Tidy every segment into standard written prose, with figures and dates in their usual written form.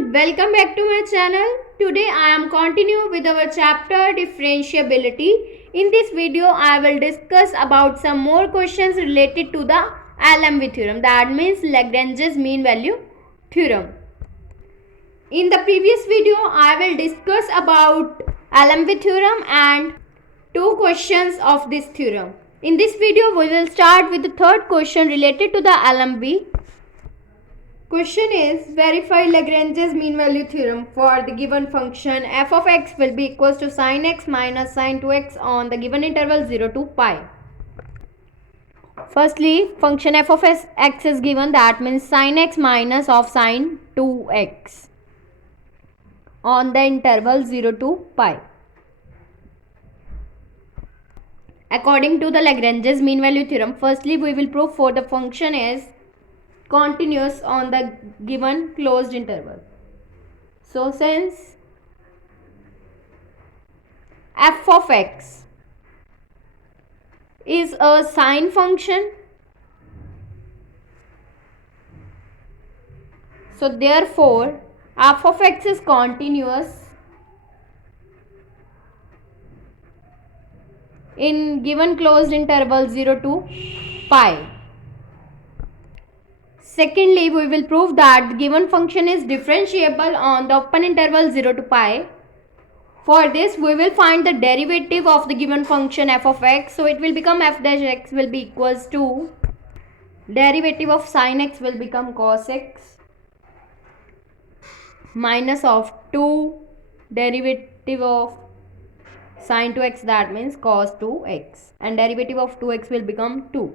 everyone, welcome back to my channel. Today I am continuing with our chapter differentiability. In this video I will discuss about some more questions related to the Allenby theorem, that means Lagrange's mean value theorem. In the previous video I will discuss about Allenby theorem and two questions of this theorem. In this video we will start with the third question related to the Allenby. Question is, verify Lagrange's mean value theorem for the given function f of x will be equals to sin x minus sin 2x on the given interval 0 to pi. Firstly, function f of x is given, that means sin x minus of sin 2x on the interval 0 to pi. According to the Lagrange's mean value theorem, firstly we will prove for the function is continuous on the given closed interval. So since f of x is a sine function, so therefore f of x is continuous in given closed interval 0 to pi. Secondly, we will prove that the given function is differentiable on the open interval 0 to pi. For this, we will find the derivative of the given function f of x. So, it will become f dash x will be equals to derivative of sin x will become cos x minus of 2 derivative of sin 2x, that means cos 2x, and derivative of 2x will become 2,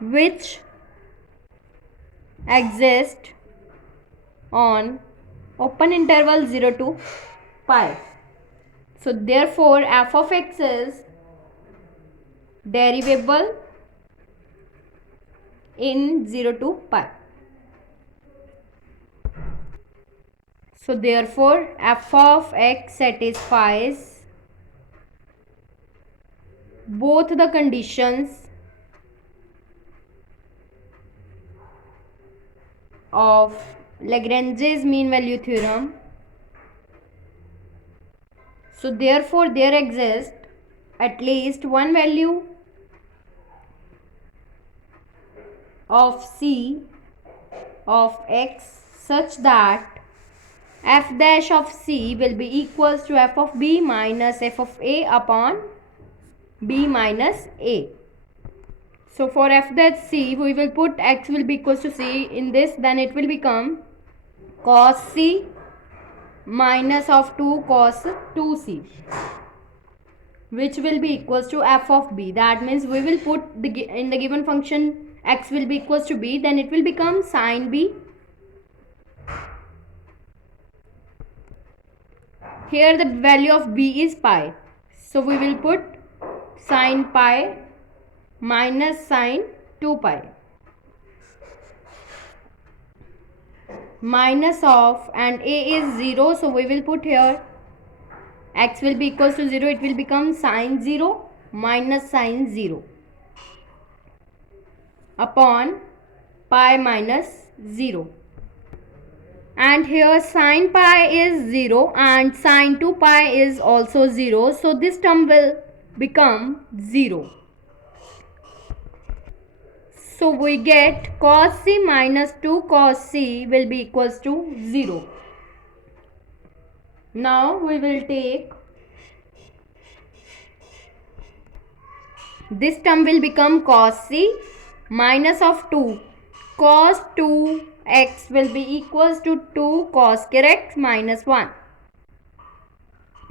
which exist on open interval 0 to pi. So therefore f of x is derivable in 0 to pi. So therefore f of x satisfies both the conditions of Lagrange's mean value theorem. So therefore there exists at least one value of c of x such that f dash of c will be equals to f of b minus f of a upon b minus a. So for f dash c we will put x will be equals to c in this, then it will become cos c minus of 2 cos 2c, which will be equals to f of b. That means we will put in the given function x will be equals to b, then it will become sin b. Here the value of b is pi, so we will put sin pi minus sin 2 pi minus of, and a is 0, so we will put here x will be equals to 0, it will become sin 0 minus sin 0 upon pi minus 0, and here sin pi is 0 and sin 2 pi is also 0, so this term will become 0. So we get cos c minus 2 cos c will be equals to 0. Now we will take this term will become cos c minus of 2 cos 2x will be equals to 2 cos square x minus 1.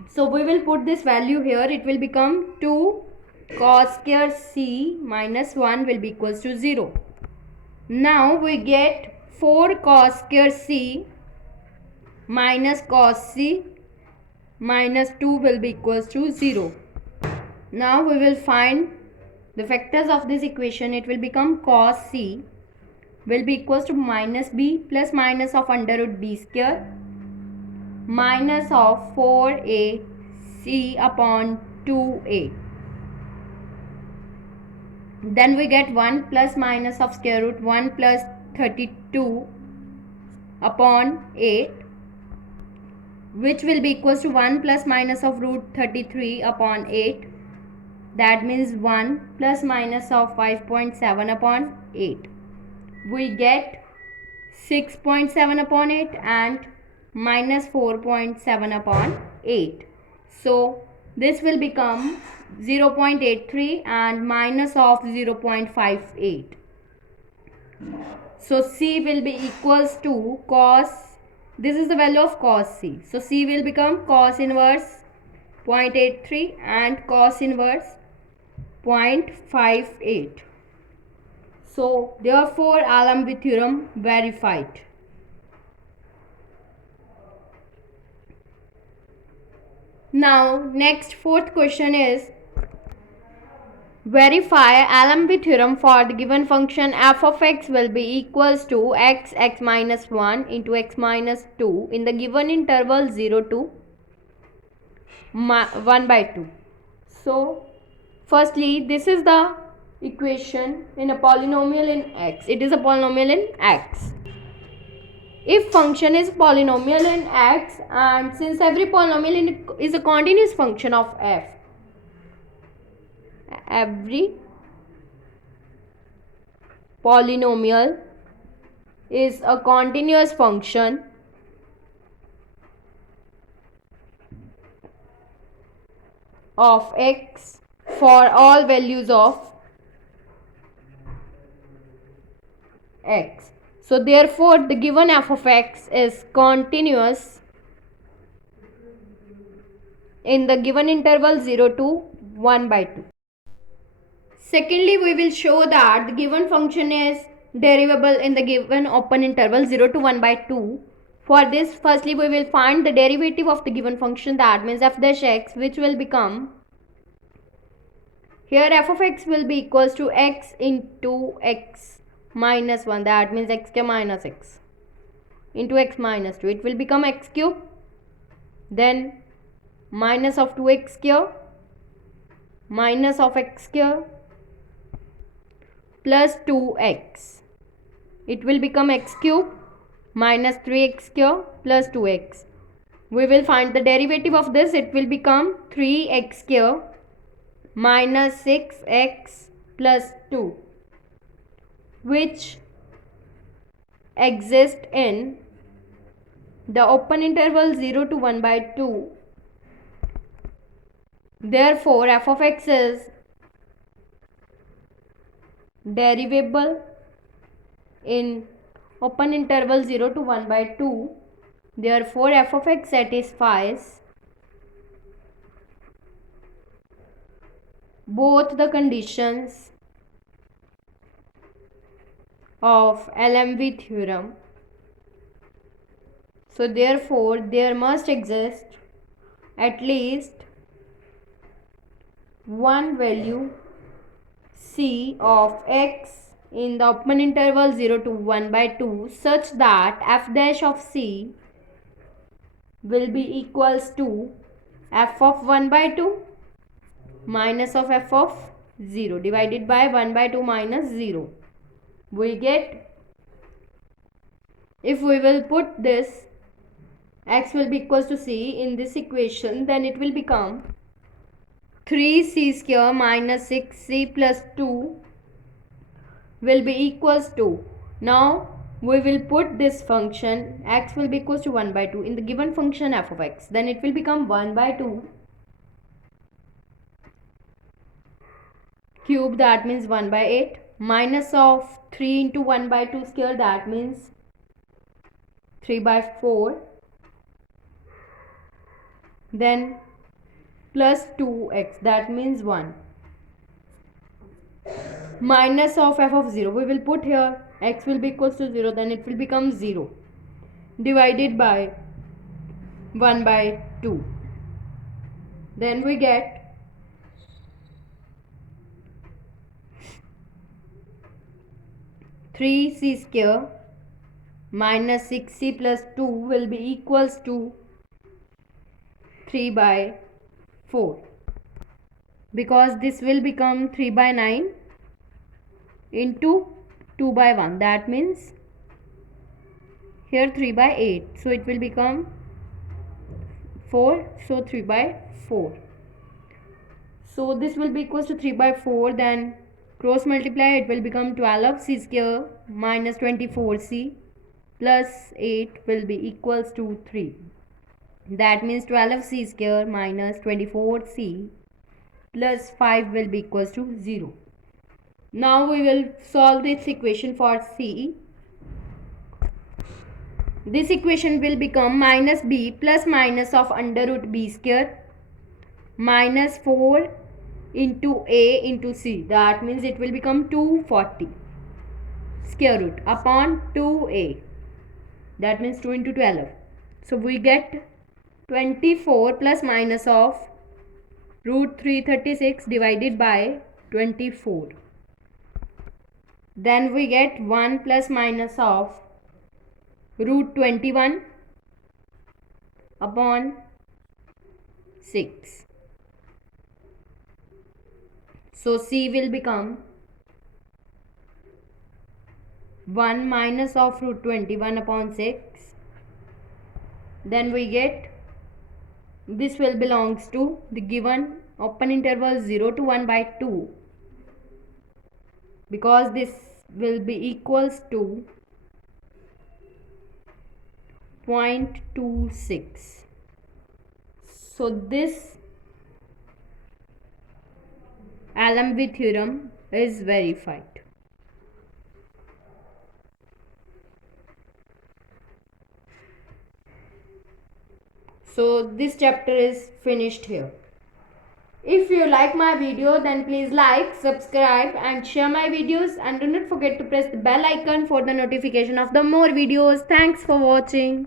So we will put this value here, it will become 2 cos square c minus 1 will be equals to 0. Now we get 4 cos square c minus cos c minus 2 will be equals to 0. Now we will find the factors of this equation. It will become cos c will be equals to minus b plus minus of under root b square minus of 4a c upon 2a. Then we get 1 plus minus of square root 1 plus 32 upon 8, which will be equals to 1 plus minus of root 33 upon 8. That means 1 plus minus of 5.7 upon 8. We get 6.7 upon 8 and minus 4.7 upon 8. So this will become 0.83 and minus of 0.58. So C will be equals to cos, this is the value of cos C. So C will become cos inverse 0.83 and cos inverse 0.58. So therefore Allenby theorem verified. Now next fourth question is verify Allenby theorem for the given function f of x will be equals to x minus 1 into x minus 2 in the given interval 0 to 1 by 2. So firstly, this is the equation in a polynomial in x. It is a polynomial in x. If function is polynomial in x, and since every polynomial is a continuous function of f, every polynomial is a continuous function of x for all values of x. So therefore the given f of x is continuous in the given interval 0 to 1 by 2. Secondly, we will show that the given function is derivable in the given open interval 0 to 1 by 2. For this, firstly we will find the derivative of the given function, that means f dash x, which will become, here f of x will be equals to x into x minus 1, that means x cube minus x into x minus 2. It will become x cube, then minus of 2x cube minus of x cube plus 2x. It will become x cube minus 3x cube plus 2x. We will find the derivative of this. It will become 3x cube minus 6x plus 2, which exist in the open interval 0 to 1 by 2. Therefore f of x is derivable in open interval 0 to 1 by 2. Therefore f of x satisfies both the conditions of Allenby theorem. So therefore there must exist at least one value c of x in the open interval 0 to 1 by 2 such that f dash of c will be equals to f of 1 by 2 minus of f of 0 divided by 1 by 2 minus 0. We get, if we will put this x will be equals to c in this equation, then it will become 3c square minus 6c plus 2 will be equals to, now we will put this function x will be equals to 1 by 2 in the given function f of x, then it will become 1 by 2 cube, that means 1 by 8, minus of 3 into 1 by 2 square, that means 3 by 4, then plus 2x, that means 1, minus of f of 0, we will put here x will be equals to 0, then it will become 0 divided by 1 by 2, then we get 3c square minus 6c plus 2 will be equals to 3 by 4, because this will become 3 by 9 into 2 by 1, that means here 3 by 8, so it will become 4, so 3 by 4. So this will be equals to 3 by 4, then cross multiply, it will become 12c square minus 24c plus 8 will be equals to 3. That means 12c square minus 24c plus 5 will be equals to 0. Now we will solve this equation for c. This equation will become minus b plus minus of under root b square minus 4 into a into c. That means it will become 240 square root upon 2a. That means 2 into 12. So we get 24 plus minus of root 336 divided by 24. Then we get 1 plus minus of root 21 upon 6. So c will become 1 minus of root 21 upon 6. Then we get this will belongs to the given open interval 0 to 1 by 2, because this will be equals to 0.26. So this Allenby theorem is verified. So this chapter is finished here. If you like my video, then please like, subscribe and share my videos, and do not forget to press the bell icon for the notification of the more videos. Thanks for watching.